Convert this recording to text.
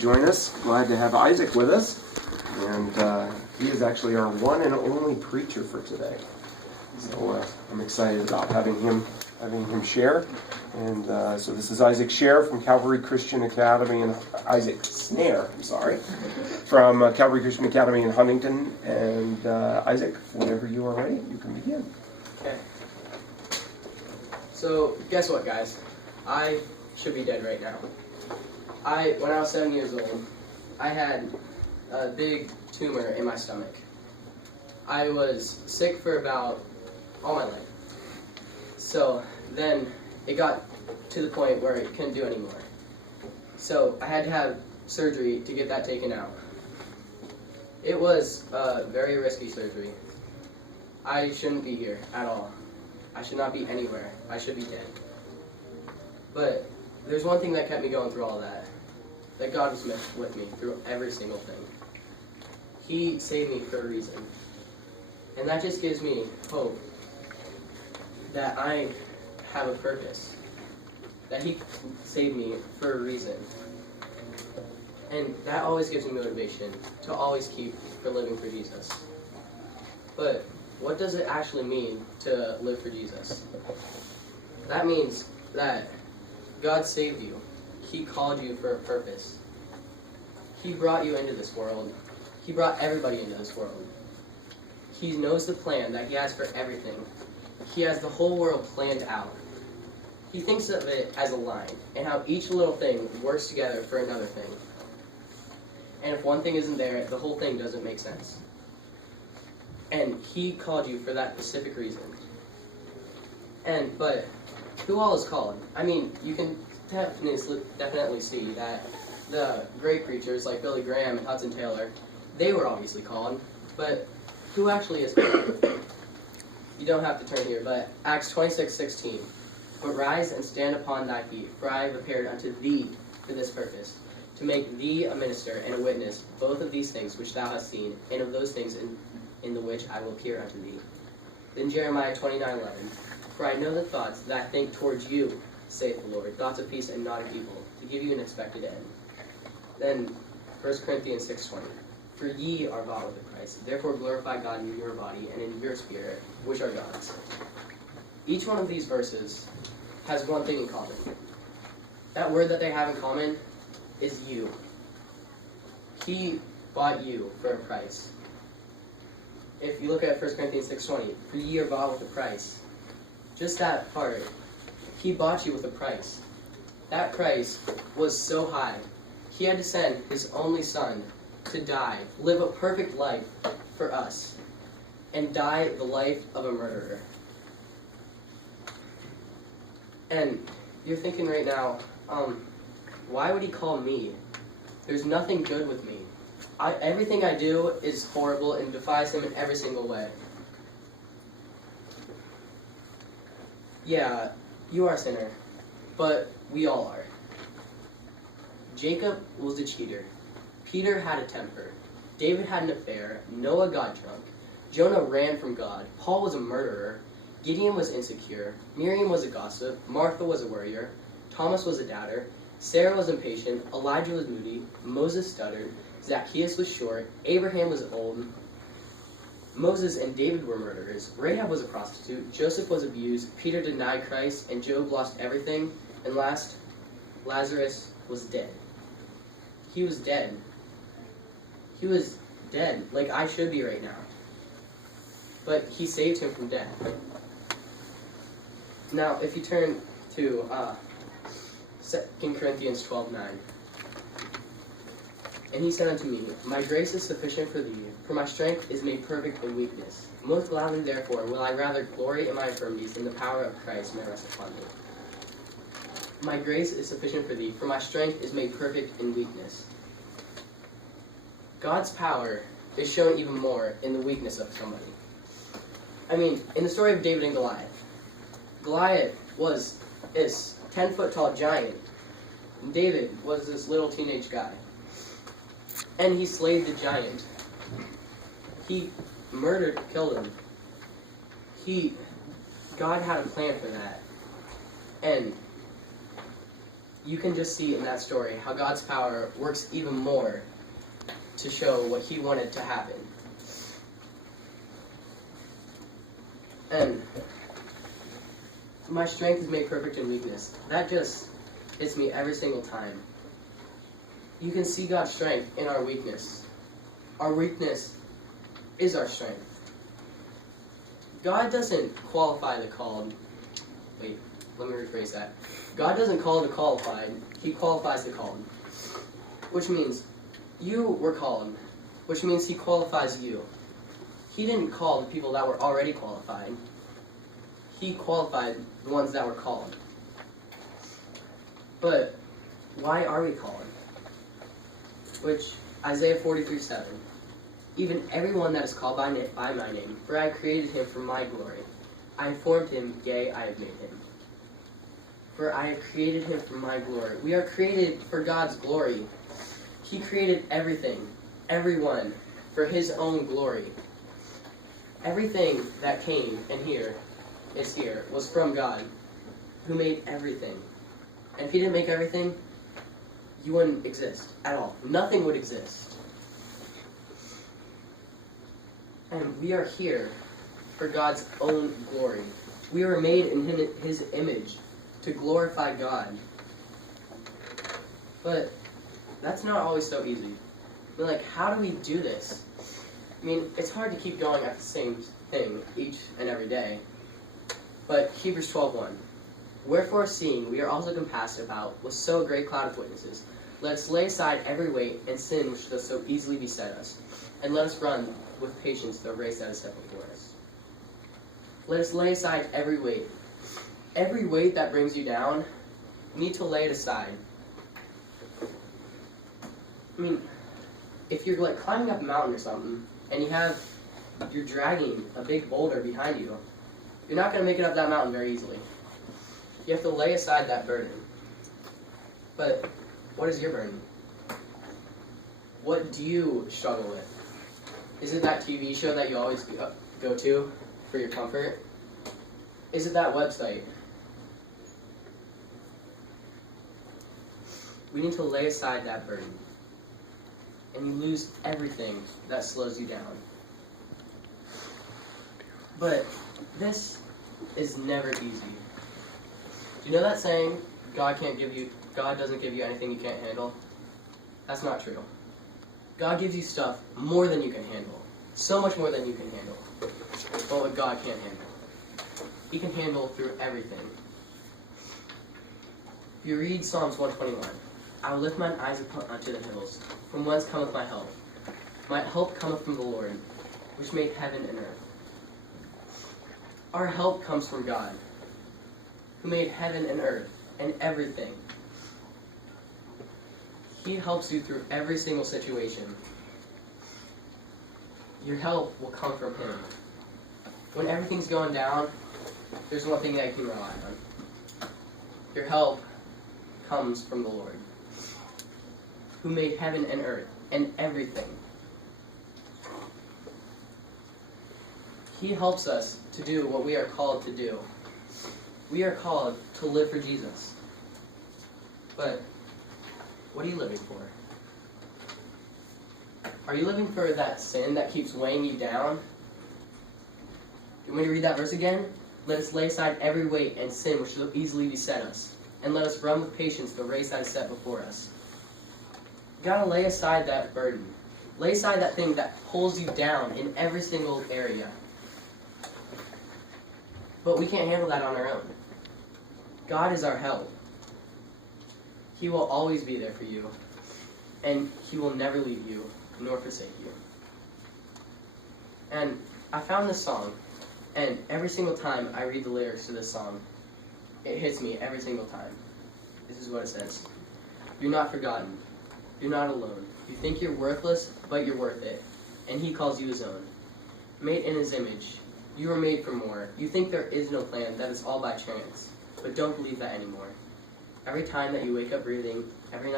join us. Glad to have Isaac with us. And he is actually our one and only preacher for today. So I'm excited about having him share. And so this is Isaac Share from Calvary Christian Academy, and Isaac Snare, from Calvary Christian Academy in Huntington. And Isaac, whenever you are ready, you can begin. Okay. So, guess what, guys? I should be dead right now. When I was 7 years old, I had a big tumor in my stomach. I was sick for about all my life. So then it got to the point where it couldn't do anymore. So I had to have surgery to get that taken out. It was a very risky surgery. I shouldn't be here at all. I should not be anywhere. I should be dead. But there's one thing that kept me going through all that God was with me through every single thing. He saved me for a reason. And that just gives me hope that I have a purpose, that He saved me for a reason. And that always gives me motivation to always keep for living for Jesus. But what does it actually mean to live for Jesus? That means that God saved you. He called you for a purpose. He brought you into this world. He brought everybody into this world. He knows the plan that He has for everything. He has the whole world planned out. He thinks of it as a line, and how each little thing works together for another thing. And if one thing isn't there, the whole thing doesn't make sense. And He called you for that specific reason. But who all is called? I mean, you can definitely see that the great preachers like Billy Graham and Hudson Taylor, they were obviously called. But who actually is called? You don't have to turn here, but Acts 26:16. But rise and stand upon thy feet, for I have prepared unto thee for this purpose, to make thee a minister and a witness, both of these things which thou hast seen, and of those things in the which I will appear unto thee. Then Jeremiah 29:11. For I know the thoughts that I think towards you, saith the Lord, thoughts of peace and not of evil, to give you an expected end. Then 1 Corinthians 6:20. For ye are bought with a price, therefore glorify God in your body and in your spirit, which are God's. Each one of these verses has one thing in common. That word that they have in common is you. He bought you for a price. If you look at 1 Corinthians 6:20, for ye are bought with a price. Just that part. He bought you with a price. That price was so high. He had to send His only Son to die, live a perfect life for us, and die the life of a murderer. And you're thinking right now, why would He call me? There's nothing good with me. Everything I do is horrible and defies Him in every single way. Yeah, you are a sinner, but we all are. Jacob was a cheater. Peter had a temper. David had an affair. Noah got drunk. Jonah ran from God. Paul was a murderer. Gideon was insecure. Miriam was a gossip. Martha was a worrier. Thomas was a doubter. Sarah was impatient. Elijah was moody. Moses stuttered. Zacchaeus was short. Abraham was old. Moses and David were murderers. Rahab was a prostitute. Joseph was abused. Peter denied Christ. And Job lost everything. And last, Lazarus was dead. He was dead. He was dead, like I should be right now. But He saved him from death. Now, if you turn to 2 Corinthians 12:9. And He said unto me, My grace is sufficient for thee, for my strength is made perfect in weakness. Most gladly, therefore, will I rather glory in my infirmities than the power of Christ may rest upon me. My grace is sufficient for thee, for my strength is made perfect in weakness. God's power is shown even more in the weakness of somebody. I mean, in the story of David and Goliath, Goliath was this 10-foot tall giant. And David was this little teenage guy. And he slayed the giant. He killed him. God had a plan for that. And you can just see in that story how God's power works even more to show what he wanted to happen. And my strength is made perfect in weakness. That just hits me every single time. You can see God's strength in our weakness. Our weakness is our strength. God doesn't qualify the called. Wait, let me rephrase that. God doesn't call the qualified, he qualifies the called. Which means you were called, which means he qualifies you. He didn't call the people that were already qualified. He qualified the ones that were called. But why are we called? Which, Isaiah 43:7. Even everyone that is called by my name, for I created him for my glory. I formed him, yea, I have made him. For I have created him for my glory. We are created for God's glory. He created everything, everyone, for his own glory. Everything that came and here was from God, who made everything. And if he didn't make everything, you wouldn't exist at all. Nothing would exist. And we are here for God's own glory. We were made in his image to glorify God. But that's not always so easy. But like, how do we do this? I mean, it's hard to keep going at the same thing each and every day. But Hebrews 12:1. Wherefore, seeing we are also compassed about with so great cloud of witnesses, let us lay aside every weight and sin which does so easily beset us, and let us run with patience the race that is set before us. Let us lay aside every weight. Every weight that brings you down, you need to lay it aside. I mean, if you're like climbing up a mountain or something, and you're dragging a big boulder behind you, you're not going to make it up that mountain very easily. You have to lay aside that burden. But what is your burden? What do you struggle with? Is it that TV show that you always go to for your comfort? Is it that website? We need to lay aside that burden. And you lose everything that slows you down. But this is never easy. Do you know that saying, God doesn't give you anything you can't handle? That's not true. God gives you stuff more than you can handle. So much more than you can handle. But what God can't handle. He can handle through everything. If you read Psalms 121, I will lift mine eyes up unto the hills, from whence cometh my help. My help cometh from the Lord, which made heaven and earth. Our help comes from God, who made heaven and earth and everything. He helps you through every single situation. Your help will come from him. When everything's going down, there's one thing that you can rely on. Your help comes from the Lord, who made heaven and earth and everything. He helps us to do what we are called to do. We are called to live for Jesus. But what are you living for? Are you living for that sin that keeps weighing you down? You want me to read that verse again? Let us lay aside every weight and sin which so easily beset us, and let us run with patience the race that is set before us. You gotta lay aside that burden. Lay aside that thing that pulls you down in every single area. But we can't handle that on our own. God is our help. He will always be there for you, and he will never leave you nor forsake you. And I found this song, and every single time I read the lyrics to this song, it hits me every single time. This is what it says. You're not forgotten. You're not alone. You think you're worthless, but you're worth it. And he calls you his own. Made in his image. You were made for more. You think there is no plan, that is all by chance. But don't believe that anymore. Every time that you wake up breathing, every night